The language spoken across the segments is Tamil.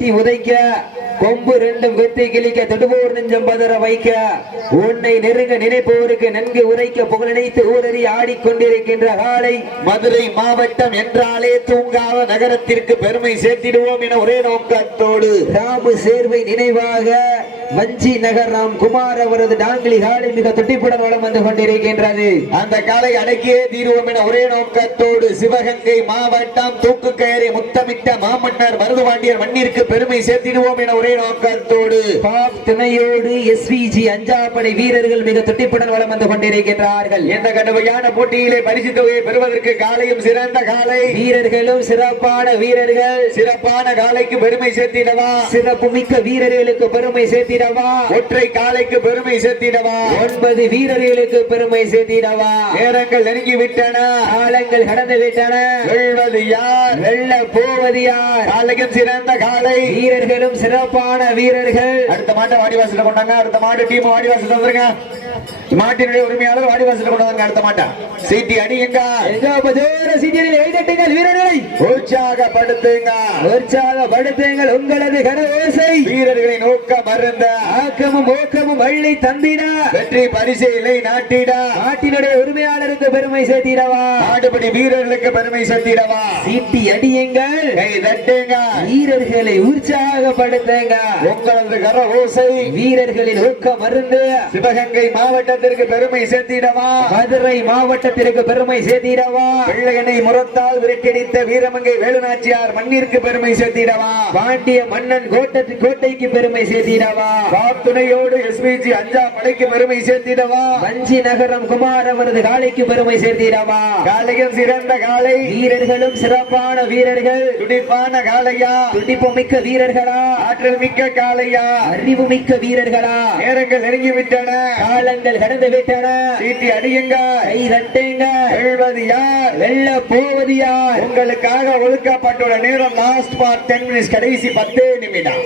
எட்டி உதைக்க கொம்பு ரெண்டும் வெட்டி கிழிக்க தொடுபோர் நெஞ்சம் பதற வைக்க உன்னை நெருங்க நினைப்போருக்கு நன்கு உரைக்க புகழ் நினைத்து ஊரறி ஆடிக்கொண்டிருக்கின்ற காலை மதுரை மாவட்டம் என்றாலே தூங்காத நகரத்திற்கு பெருமை சேர்த்திடுவோம் என ஒரே நோக்கத்தோடு ராமு சேர்வை நினைவாக வஞ்சி நகர் ராம் குமார் அவரது டாங்கிலி காலை மிக துட்டிப்புடன் வளம் வந்து கொண்டிருக்கின்றது. அந்த காலை அடக்கியே தீர்வோம் என ஒரே நோக்கத்தோடு சிவகங்கை மாவட்டம் தூக்கு கயிறை முத்தமிட்ட மாமன்னர் மருதுபாண்டியர் மண்ணிற்கு பெருமை சேர்த்திடுவோம் என ஒரே நோக்கத்தோடு பாப் துணையோடு SVG அஞ்சாப்படை வீரர்கள் மிக துட்டிப்புடன் வளம் வந்து கொண்டிருக்கின்றார்கள். இந்த கடுமையான போட்டியிலே பரிசு தொகையை பெறுவதற்கு காலையும் சிறந்த காலை, வீரர்களும் சிறப்பான வீரர்கள், சிறப்பான காலைக்கு பெருமை சேர்த்திடவா, சிறப்பு மிக்க வீரர்களுக்கு பெருமை சேர்த்திடவா, ஒற்றை காலைக்கு பெருமை சேர்த்திடவா, 9 வீரர்களுக்கு பெருமை சேர்த்திடவா. நேரங்கள் நெருங்கி விட்டன, காலங்கள் கடந்து விட்டன. வெல்வது யார், வெல்ல போவது யார்? காலையும் சிறந்த காலை, வீரர்களும் சிறப்பான வீரர்கள். அடுத்த மாட்டை வாடிவாசல கொண்டாங்க. அடுத்த மாடு டீம் வாடிவாசல் வந்துருங்க. மாட்டினுடைய உரிமையாளர் வாடிவாசல் கொண்டாங்க. அடுத்த மாட்டா சீட்டி அடியுங்க, வீரர்களை உற்சாகப்படுத்துங்க, உற்சாகப்படுத்துங்கள். உங்களது கரவோசை வீரர்களை நோக்க மருந்த ஆக்கமும் ஊக்கமும் வள்ளி தந்திட வெற்றி பரிசைகளை நாட்டிட நாட்டினுடைய உரிமையாளருக்கு பெருமை சேர்த்திடவா, நாடுபடி வீரர்களுக்கு பெருமை சேர்த்திடவா. சீட்டி அடியுங்கள், கை தட்டுங்க, வீரர்களை உற்சாகப்படுத்துங்க. உங்களது கரவோசை வீரர்களின் ஊக்கம் மருந்து சிவகங்கை மாவட்டத்திற்கு பெருமை சேர்த்திடவா, மதுரை மாவட்டத்திற்கு பெருமை சேர்த்திடவா. வெள்ளையனை முரத்தால் விரட்டடித்த வீரமங்கை வேலுநாச்சியார் மண்ணிற்கு பெருமை சேர்த்திடவா, பாண்டிய மன்னன் கோட்டைக்கு பெருமை சேர்த்திடவா. துணையோடு SVG அஞ்சா படைக்கு பெருமை சேர்த்திடவா, வஞ்சி நகரம் குமார் அவரது காலைக்கு பெருமை சேர்த்திடவா. காலையும் சிறந்த காலை, வீரர்களும் சிறப்பான வீரர்கள், துடிப்பான காலையா, துடிப்பு மிக்க வீரர்களா, ஆற்றல் மிக்க காலையா, அறிவு மிக்க வீரர்களா. நேரங்கள் நெருங்கி விட்டன, காலங்கள் கடந்து விட்டன. சீட்டி அடியுங்க, கை தட்டுங்க. வெல்வது யார், வெல்ல போவது யார்? உங்களுக்காக ஒதுக்கப்பட்டுள்ள நேரம் லாஸ்ட் ஃபார் 10 மினிட்ஸ், கடைசி 10 நிமிடம்,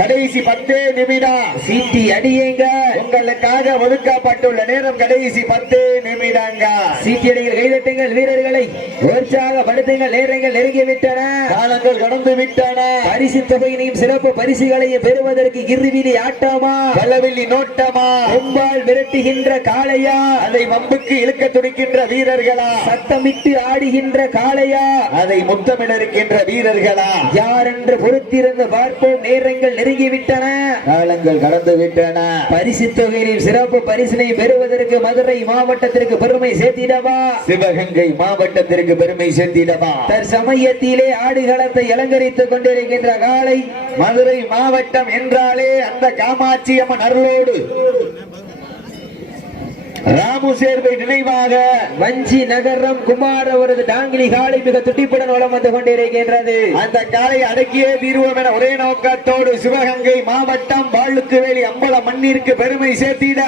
கடைசி 10 நிமிடம். சீட்டி அடியுங்க, உங்களுக்காக ஒதுக்கப்பட்டுள்ள நேரம் கடைசி 10 நிமிடங்க. சீட்டி அடிகள், கைதட்டுங்கள், வீரர்களை உற்சாகப்படுத்துங்கள். நேரங்கள் நெருங்கி விட்டன, காலங்கள் கடந்து விட்டன. பரிசு தொகையினையும் சிறப்பு பரிசுகளையும் பெறுவதற்கு இருவிழி ஆட்டமா, பலவில்லி நோட்டமா, கொம்பால் விரட்டுகின்ற காளையா, அதை வம்புக்கு இழுக்க துடிக்கின்ற வீரர்களா, சத்தமிட்டு ஆடுகின்ற காளையா, அதை முத்தமிட இருக்கின்ற வீரர்களா, யார் என்று பொறுத்திருந்து பார்ப்போம். நேரங்கள் நெருங்கிவிட்டன, காலங்கள் கடந்து விட்டன. பரிசு தொகையினையும் சிறப்பு பரிசினை பெறுவதற்கு மதுரை மாவட்டத்திற்கு பெருமை சேர்த்திடவா, சிவகங்கை மாவட்டத்திற்கு பெருமை சேர்த்திடவா. தற்சமயத்திலே ஆடுகளத்தை அலங்கரித்துக் கொண்டிருக்கின்ற காளை மதுரை மாவட்டம் என்றாலே அந்த காமாட்சி அம்மன் அருளோடு ராமு சேர்வை நினைவாக வஞ்சி நகரம் குமார் அவரது டாங்கிலி காலை மிக துடிப்புடன் வளம் வந்து கொண்டிருக்கின்றது. அந்த காலை அடக்கியே தீர்வோம் என ஒரே நோக்கத்தோடு சிவகங்கை மாவட்டம் வாழுக்கு வேலி அம்பல மண்ணிற்கு பெருமை சேர்த்திட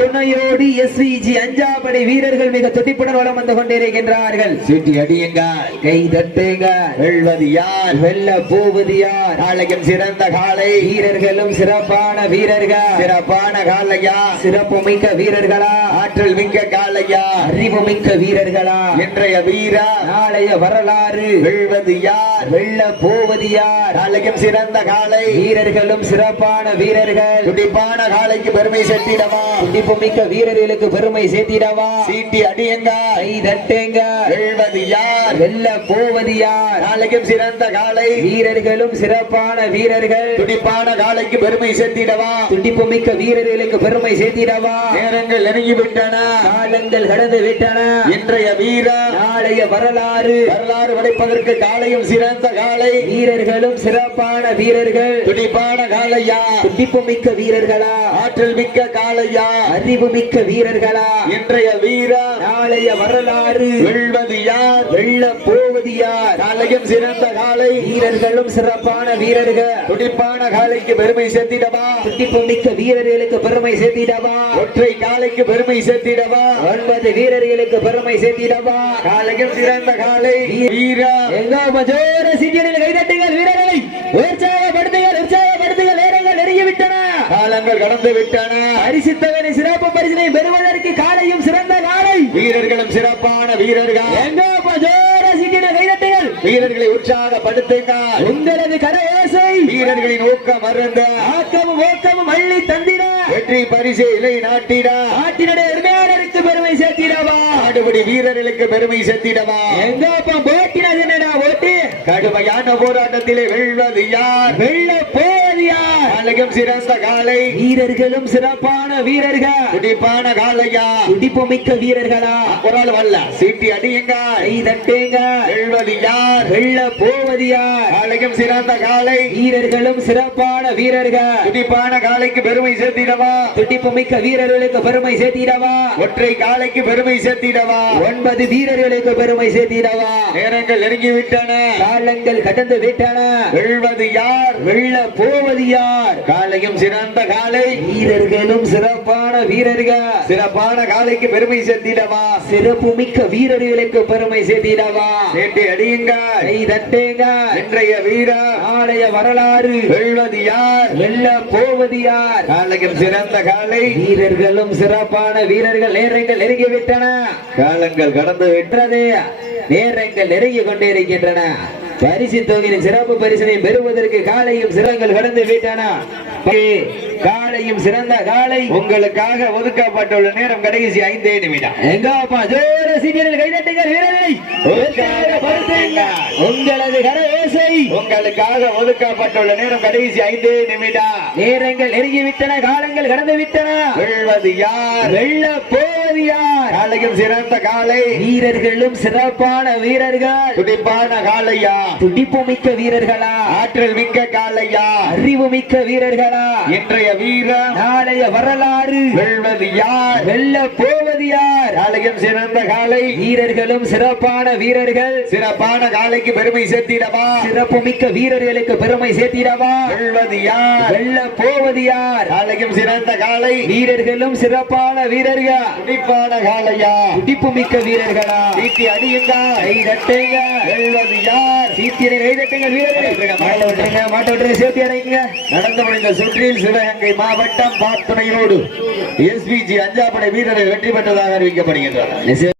துணையோடு SVG அஞ்சாப்படை வீரர்கள் மிக துடிப்புடன் வளம் வந்து கொண்டிருக்கின்றார்கள். சீட்டி அடியுங்க, கை தட்டுங்க. வெல்வது யார், வெல்ல போவது யார்? காலையும் சிறந்த காலை, வீரர்களும் சிறப்பான வீரர்கள், சிறப்பான காலையா, சிறப்பு மிக்க வீரர்களா, ஆற்றல் மிக்க காலையா, அறிவு மிக்க வீரர்களா, இன்றைய வீரா, நாளைய வரலாறு, வெல்வது யார், வெல்ல போவது யார்? காலையும் சிறந்த காலை, வீரர்களும் சிறப்பான வீரர்கள், துடிப்பான காலைக்கு பெருமை சேர்த்திடவா, துடிப்பு மிக்க வீரர்களுக்கு பெருமை சேர்த்திடவா. சீட்டி அடியுங்க, கை தட்டுங்க. வெல்வது யார், வெல்ல போவது யார்? காலையும் சிறந்த காலை, வீரர்களும் சிறப்பான வீரர்கள், துடிப்பான காலைக்கு பெருமை சேர்த்திடவா, துடிப்பு மிக்க வீரர்களுக்கு பெருமை சேர்த்திடவா. நேரங்கள் நெருங்கி விட்டன, காலங்கள் கடந்து விட்டன. இன்றைய வீரா, நாளைய வரலாறு, வரலாறு படைப்பதற்கு காலையும் சிறந்த காலை, வீரர்களும் சிறப்பான வீரர்கள், துடிப்பான காலையா, துடிப்பு மிக்க வீரர்களா, ஆற்றல் மிக்க காலையா, அறிவு மிக்க வீரர்களா, இன்றைய வீரா, நாளைய வரலாறு, வெல்வது யார், வெல்ல போவது யார்? காலையும் சிறந்த காலை, வீரர்களும் சிறப்பான வீரர்கள், துடிப்பான காலைக்கு பெருமை சேர்த்திடவா, துடிப்பு மிக்க வீரர்களுக்கு பெருமை சேர்த்திடவா, ஒற்றை காலைக்கு பெருமை சேர்த்திடவா, 9 வீரர்களுக்கு பெருமை சேர்த்திடவா. காலையும் சிறந்த காலை, வீரா, எங்கோ மஜோர சிட்டியில் கைதட்டுங்கள், வீரர்களை உற்சாகப்படுத்துங்கள், உற்சாகப்படுத்துங்கள். நேரங்கள் நெருங்கி விட்டன, காலங்கள் கடந்து விட்டன. பரிசுத்தவனை சிறப்பு பரிசினை பெறுவதற்கு காலையும் சிறந்த காலை, வீரர்களும் சிறப்பான வீரர்கள், எங்கோ மஜோர சிட்டியில் கைதட்டுங்கள். வீரர்களை உற்சாகப்படுத்துங்க உங்களது கரவேசை வீரர்களின் ஊக்கம் மறந்த ஆக்கமும் ஓக்கமும் அள்ளி தந்திட வெற்றி பரிசு இலை நாட்டிட நாட்டினுடைய உரிமையாளருக்கு பெருமை சேர்த்திடவா ஆடுபடி வீரர்களுக்கு பெருமை சேர்த்திடவா எங்கப்பா போட்டினது என்னடா ஓட்டு கடுமையான போராட்டத்திலே வெல்வது யார் வெள்ள போவது யார் அழகும் சிறந்த காலை வீரர்களும் சிறப்பான வீரர்கள் துடிப்பான காலையா துடிப்பு மிக்க வீரர்களா குரல் வல்ல சீட்டி அடியுங்க கை தட்டுங்க வெல்வது யார் வெள்ள போவது யார் அழகும் சிறந்த காலை வீரர்களும் சிறப்பான வீரர்கள் துடிப்பான காலைக்கு பெருமை சேர்த்திடவா துடிப்பு மிக்க வீரர்களுக்கு பெருமை சேர்த்திடவா ஒற்றை காலைக்கு பெருமை சேர்த்திடவா 9 வீரர்களுக்கு பெருமை சேர்த்திடவா நேரங்கள் நெருங்கிவிட்டன காலங்கள் கடந்து விட்டன வெல்வது யார் வெள்ள போவது யார் காலையும் சிறந்த காலை வீரர்களும் சிறப்பான வீரர்கள் சிறப்பான காலைக்கு பெருமை சேர்த்திடவா சிறப்பு மிக்க வீரர்களுக்கு பெருமை சேர்த்திடவா சேட்டி அடியுங்க கை தட்டுங்க இன்றைய வீரர் நாளைய வரலாறு வெல்வது யார் வெல்ல போவது யார் காலையும் சிறந்த காலை வீரர்களும் சிறப்பான வீரர்கள் நேரங்கள் நெருங்கிவிட்டன காலங்கள் கடந்து வென்றது நேரங்கள் நெருங்கி கொண்டே இருக்கின்றன பரிசு தொகையின் சிறப்பு பரிசினை பெறுவதற்கு காலையும் சிறங்கள் கடந்து விட்டன காலையும் சிறந்த காலை உங்களுக்காக ஒதுக்கப்பட்டுள்ள நேரம் கடைசி 5 நிமிடம் எங்கப்பா ஜோர சீனியர்கள் கைதட்டுங்கள் வீரர்களை உற்சாகப்படுத்துங்கள். உங்களது கரவேசை உங்களுக்காக ஒதுக்கப்பட்டுள்ள நேரம் கடைசி 5 நிமிடம் நேரங்கள் நெருங்கிவிட்டன காலங்கள் கடந்து விட்டன வெல்வது யார் வெல்ல போவது யார் காலையும் சிறந்த காலை வீரர்களும் சிறப்பான வீரர்கள் துடிப்பான காலையா துடிப்பு மிக்க வீரர்களா ஆற்றல் மிக்க காலையா அறிவு மிக்க வீரர்களா இன்றைய வீரர் நாளைய வரலாறு வெல்வது யார் வெல்ல போவது யார் காலையும் சிறந்த காலை வீரர்களும் சிறப்பான வீரர்கள் சிறப்பான காலைக்கு பெருமை சேர்த்திடவா சிறப்பு மிக்க வீரர்களுக்கு பெருமை சேர்த்திடவா வெல்வது யார் வெல்ல போவது யார் காலையும் சிறந்த காலை வீரர்களும் சிறப்பான வீரர்கள் துடிப்பான காலையா துடிப்பு மிக்க வீரர்களா சீட்டி அடியுங்க கை தட்டுங்க வெல்வது யார் சீட்டியை கை தட்டுங்கள் வீரர்கள் மாட்ட விட்டுருங்க மாட்ட விட்டுருங்க சேர்த்தி அடைங்க நடந்து முடிந்த சுற்றில் சிவகங்கை மாவட்டம் பாத்துணையோடு எஸ்பிஜி அஞ்சாப்படை வீரர்கள் வெற்றி பெற்றதாக அறிவிக்கப்படுகின்றனர்